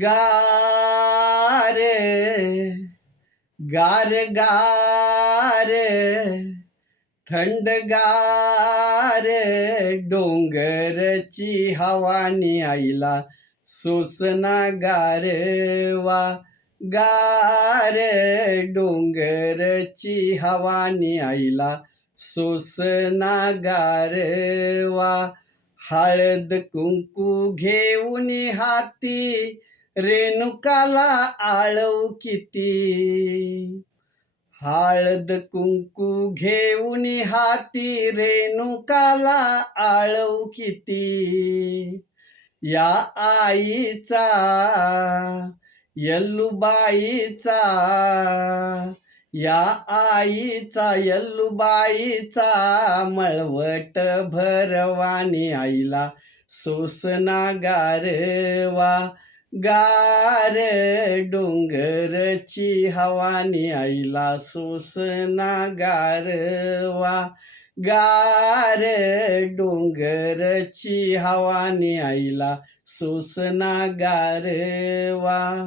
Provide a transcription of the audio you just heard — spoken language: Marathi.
गार गार गार थंडगार डोंगरची हवानी आईला सोसना गारवा. गार डोंगरची हवानी आईला सोसना गारवा. हळद कुंकू घेऊन हाती रेणुकाला आळव किती. हळद कुंकू घेऊन हाती रेणुकाला आळव किती. या आईचा यल्लूबाईचा, या आईचा यल्लूबाईचा मळवट भरवानी आईला सोसना गारवा. गार डोंगरची हवानी आईला सोसना गारवा. गार डोंगरची हवानी आईला सोसना गारवा.